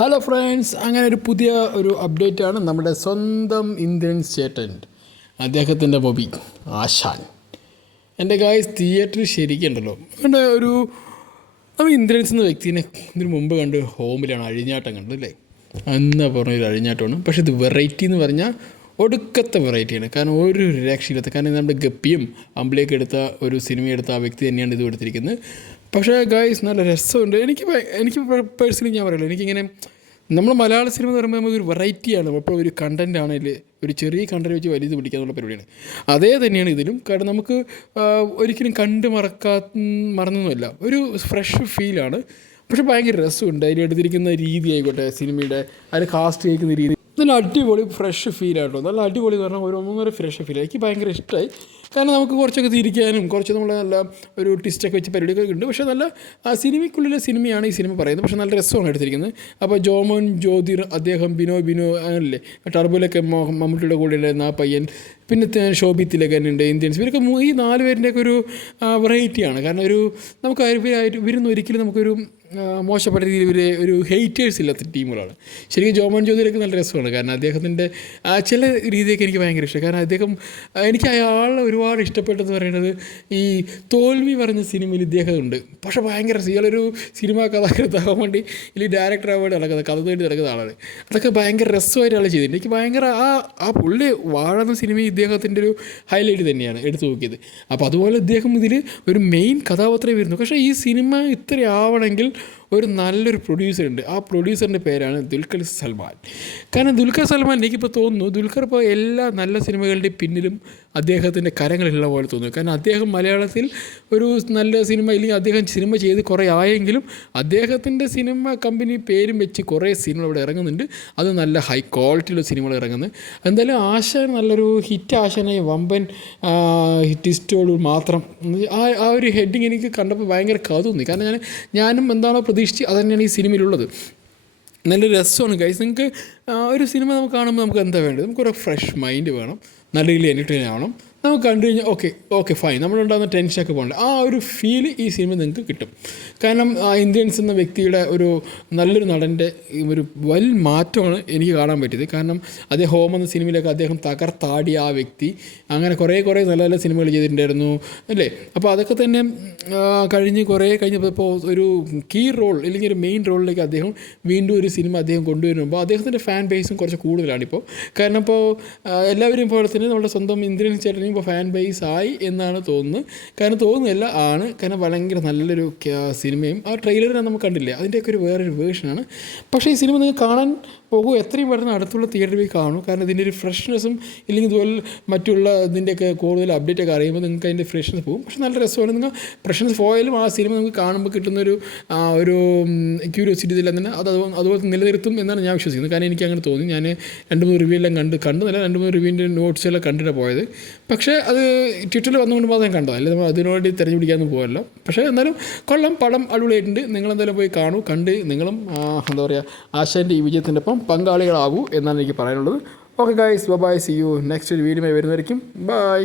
Hello friends, അങ്ങനെ ഒരു പുതിയ അപ്ഡേറ്റാണ് നമ്മുടെ സ്വന്തം ഇന്ത്യൻ ചേട്ടൻ, അദ്ദേഹത്തിൻ്റെ മൊബി ആശാൻ. എൻ്റെ ഗായ്സ് തിയേറ്ററിൽ ശരിക്കുണ്ടല്ലോ എൻ്റെ നമ്മൾ ഇന്ദ്രൻസ് എന്ന വ്യക്തിനെ ഇതിന് മുമ്പ് കണ്ട് ഹോമിലാണ് അഴിഞ്ഞാട്ടം കണ്ടല്ലേ. എന്നാ പറഞ്ഞൊരു അഴിഞ്ഞാട്ടമാണ്. പക്ഷേ ഇത് വെറൈറ്റി എന്ന് പറഞ്ഞാൽ ഒടുക്കത്തെ വെറൈറ്റിയാണ്. കാരണം ഒരു രക്ഷയില്ലാത്ത, കാരണം നമ്മുടെ ഗപ്പിയും അമ്പിളിയൊക്കെ എടുത്ത ഒരു സിനിമ എടുത്ത ആ വ്യക്തി തന്നെയാണ് ഇത് എടുത്തിരിക്കുന്നത്. പക്ഷേ ഗായ്സ് നല്ല രസമുണ്ട്. എനിക്ക് പേഴ്സണലി ഞാൻ പറയുള്ളൂ, എനിക്കിങ്ങനെ നമ്മൾ മലയാള സിനിമ എന്ന് പറയുമ്പോൾ നമുക്കൊരു വെറൈറ്റിയാണ്. അപ്പോൾ ഒരു കണ്ടൻ്റ് ആണെങ്കിൽ ഒരു ചെറിയ കണ്ടൻറ്റ് വെച്ച് വലിയത് പിടിക്കുക എന്നുള്ള പരിപാടിയാണ്. അതേ തന്നെയാണ് ഇതിലും. കാരണം നമുക്ക് ഒരിക്കലും മറന്നൊന്നുമല്ല, ഒരു ഫ്രഷ് ഫീലാണ്. പക്ഷെ ഭയങ്കര രസമുണ്ട്. അതിലെടുത്തിരിക്കുന്ന രീതി ആയിക്കോട്ടെ, സിനിമയുടെ അതിൽ കാസ്റ്റ് ചെയ്യിക്കുന്ന രീതി നല്ല അടിപൊളി ഫ്രഷ് ഫീലായിട്ടോ. നല്ല അടിപൊളി എന്ന് പറഞ്ഞാൽ ഒന്നൊന്നര ഫ്രഷ് ഫീൽ. എനിക്ക് ഭയങ്കര ഇഷ്ടമായി. കാരണം നമുക്ക് കുറച്ചൊക്കെ തിരിക്കാനും കുറച്ച് നമ്മൾ നല്ല ഒരു ട്വിസ്റ്റൊക്കെ വെച്ച് പരിപാടിയൊക്കെ ഉണ്ട്. പക്ഷേ നല്ല സിനിമയ്ക്കുള്ളിലെ സിനിമയാണ് ഈ സിനിമ പറയുന്നത്. പക്ഷേ നല്ല രസമാണ് എടുത്തിരിക്കുന്നത്. അപ്പോൾ ജോമോൻ ജ്യോതിർ, അദ്ദേഹം ബിനോ അങ്ങനല്ലേ, ടർബോയിലൊക്കെ മമ്മൂട്ടിയുടെ കൂടെ ഉണ്ടായിരുന്ന ആ പയ്യൻ, പിന്നെ ശോഭി തിലകൻ ഉണ്ട്, ഇന്ത്യൻസ്. ഇവരൊക്കെ ഈ 4 പേരിൻ്റെയൊക്കെ ഒരു വെറൈറ്റിയാണ്. കാരണം നമുക്ക് ഇവരൊന്നും ഒരിക്കലും നമുക്കൊരു മോശപ്പെട്ട രീതിയിൽ ഒരു ഹെയ്റ്റേഴ്സ് ഇല്ലാത്ത ടീമുകളാണ്. ശരിക്കും ജോമോൻ ജ്യോതിരൊക്കെ നല്ല രസമാണ്. കാരണം അദ്ദേഹത്തിൻ്റെ ചില രീതിയൊക്കെ എനിക്ക് ഭയങ്കര ഇഷ്ടമാണ്. കാരണം എനിക്ക് അയാളെ ഒരുപാട് ഇഷ്ടപ്പെട്ടെന്ന് പറയുന്നത് ഈ തോൽവി പറഞ്ഞ സിനിമയിൽ ഇദ്ദേഹമുണ്ട്. പക്ഷേ ഭയങ്കര ഇയാളൊരു സിനിമാ കഥാകൃത്താകാൻ വേണ്ടി അല്ലെങ്കിൽ ഡയറക്ടറാകാൻ വേണ്ടി നടക്കുന്നത്, കഥ തേടി നടക്കുന്ന ആളാണ്. അതൊക്കെ ഭയങ്കര രസമായിട്ട് ആൾ ചെയ്തിട്ടുണ്ട്. എനിക്ക് ഭയങ്കര ആ പുള്ളി വാഴുന്ന സിനിമ ഇദ്ദേഹത്തിൻ്റെ ഒരു ഹൈലൈറ്റ് തന്നെയാണ് എടുത്തു നോക്കിയത്. അപ്പോൾ അതുപോലെ ഇദ്ദേഹം ഇതിൽ ഒരു മെയിൻ കഥാപാത്രമേ വരുന്നു. പക്ഷേ ഈ സിനിമ ഇത്രയാവണമെങ്കിൽ ഒരു നല്ലൊരു പ്രൊഡ്യൂസറുണ്ട്. ആ പ്രൊഡ്യൂസറിൻ്റെ പേരാണ് ദുൽഖർ സൽമാൻ. കാരണം ദുൽഖർ സൽമാൻ, എനിക്കിപ്പോൾ തോന്നുന്നു ദുൽഖർ ഇപ്പോൾ എല്ലാ നല്ല സിനിമകളുടെയും പിന്നിലും അദ്ദേഹത്തിൻ്റെ കരങ്ങളുള്ള പോലെ തോന്നുന്നു. കാരണം അദ്ദേഹം മലയാളത്തിൽ ഒരു നല്ല സിനിമ, ഇല്ലെങ്കിൽ അദ്ദേഹം സിനിമ ചെയ്ത് കുറേ ആയെങ്കിലും അദ്ദേഹത്തിൻ്റെ സിനിമ കമ്പനി പേരും വെച്ച് കുറേ സിനിമകൾ ഇവിടെ ഇറങ്ങുന്നുണ്ട്. അത് നല്ല ഹൈ ക്വാളിറ്റിയുള്ള സിനിമകൾ ഇറങ്ങുന്നത്. എന്തായാലും ആശാൻ നല്ലൊരു ഹിറ്റ്, ആശാനായി വമ്പൻ ഹിറ്റിസ്റ്റോട് മാത്രം ആ ഒരു ഹെഡിങ് എനിക്ക് കണ്ടപ്പോൾ ഭയങ്കര തോന്നി. കാരണം ഞാനും എന്താണോ പ്രതീക്ഷിച്ച് അത് തന്നെയാണ് ഈ സിനിമയിലുള്ളത്. നല്ല രസമാണ് ഗൈസ്. നിങ്ങൾക്ക് ഒരു സിനിമ നമുക്ക് കാണുമ്പോൾ നമുക്ക് എന്താ വേണ്ടത്? നമുക്കൊരു ഫ്രഷ് മൈൻഡ് വേണം, നല്ല രീതിയിൽ എൻ്റർടൈൻ ആവണം. നമുക്ക് കണ്ടു കഴിഞ്ഞാൽ ഓക്കെ ഫൈൻ, നമ്മളുണ്ടാകുന്ന ടെൻഷനൊക്കെ പോകണ്ട, ആ ഒരു ഫീല് ഈ സിനിമ നിങ്ങൾക്ക് കിട്ടും. കാരണം ഇന്ത്യൻസ് എന്ന വ്യക്തിയുടെ നല്ലൊരു നടൻ്റെ ഒരു വലിയ മാറ്റമാണ് എനിക്ക് കാണാൻ പറ്റിയത്. കാരണം അദ്ദേഹം ഹോം എന്ന സിനിമയിലൊക്കെ അദ്ദേഹം തകർത്താടിയ ആ വ്യക്തി അങ്ങനെ കുറേ നല്ല നല്ല സിനിമകൾ ചെയ്തിട്ടുണ്ടായിരുന്നു അല്ലേ. അപ്പോൾ അതൊക്കെ തന്നെ കഴിഞ്ഞപ്പോൾ ഒരു കീ റോൾ അല്ലെങ്കിൽ ഒരു മെയിൻ റോളിലേക്ക് അദ്ദേഹം വീണ്ടും ഒരു സിനിമ അദ്ദേഹം കൊണ്ടുവരുമ്പോൾ അദ്ദേഹത്തിൻ്റെ ഫാൻ ബേസും കുറച്ച് കൂടുതലാണിപ്പോൾ. കാരണം ഇപ്പോൾ എല്ലാവരും പോലെ തന്നെ നമ്മുടെ സ്വന്തം ഇന്ത്യൻ ചേട്ടനെയും ഇപ്പോൾ ഫാൻ ബേസ് ആയി എന്നാണ് തോന്നുന്നത്. കാരണം തോന്നുന്നില്ല ആണ്, കാരണം ഭയങ്കര നല്ലൊരു സിനിമയും ആ ട്രെയിലറിനെ നമുക്ക് കണ്ടില്ലേ, അതിൻ്റെയൊക്കെ വേറൊരു വേർഷനാണ്. പക്ഷേ ഈ സിനിമ നിങ്ങൾക്ക് കാണാൻ പോകും, എത്രയും പെട്ടെന്ന് അടുത്തുള്ള തിയേറ്ററിൽ പോയി കാണും. കാരണം ഇതിൻ്റെ ഒരു ഫ്രഷ്നെസ്സും ഇല്ലെങ്കിൽ ഇതുപോലെ മറ്റുള്ള ഇതിൻ്റെയൊക്കെ കൂടുതൽ അപ്ഡേറ്റ് ഒക്കെ അറിയുമ്പോൾ നിങ്ങൾക്ക് അതിൻ്റെ ഫ്രഷ്നെസ് പോകും. പക്ഷേ നല്ല രസമാണ്. നിങ്ങൾ ഫ്രഷ്നെസ് പോയാലും ആ സിനിമ നിങ്ങൾക്ക് കാണുമ്പോൾ കിട്ടുന്നൊരു ക്യൂരിയോസിറ്റി ഇതിൽ തന്നെ അതുപോലെ നിലനിർത്തും എന്നാണ് ഞാൻ വിശ്വസിക്കുന്നത്. കാരണം എനിക്ക് അങ്ങനെ തോന്നി. ഞാൻ 2-3 റിവ്യൂ എല്ലാം കണ്ടതല്ല, 2-3 റിവ്യൂവിൻ്റെ നോട്ട്സെല്ലാം കണ്ടിട്ടാണ് പോയത്. പക്ഷേ അത് ട്വിറ്ററിൽ വന്നുകൊണ്ട് മാത്രം കണ്ടതാണ്, അല്ലെങ്കിൽ നമ്മൾ അതിനുവേണ്ടി തിരഞ്ഞു പിടിക്കാനൊന്നും പോകല്ലോ. പക്ഷേ എന്നാലും കൊള്ളാം, പടം അടിപൊളിയായിട്ടുണ്ട്. നിങ്ങളെന്തായാലും പോയി കാണൂ. കണ്ട് നിങ്ങളും എന്താ പറയുക, ആശാൻ്റെ ഈ വിജയത്തിൻ്റെ ഒപ്പം പങ്കാളികളാകൂ എന്നാണ് എനിക്ക് പറയാനുള്ളത്. Okay guys, bye, see you next വീഡിയോയുമായി വരുന്നതായിരിക്കും. ബൈ.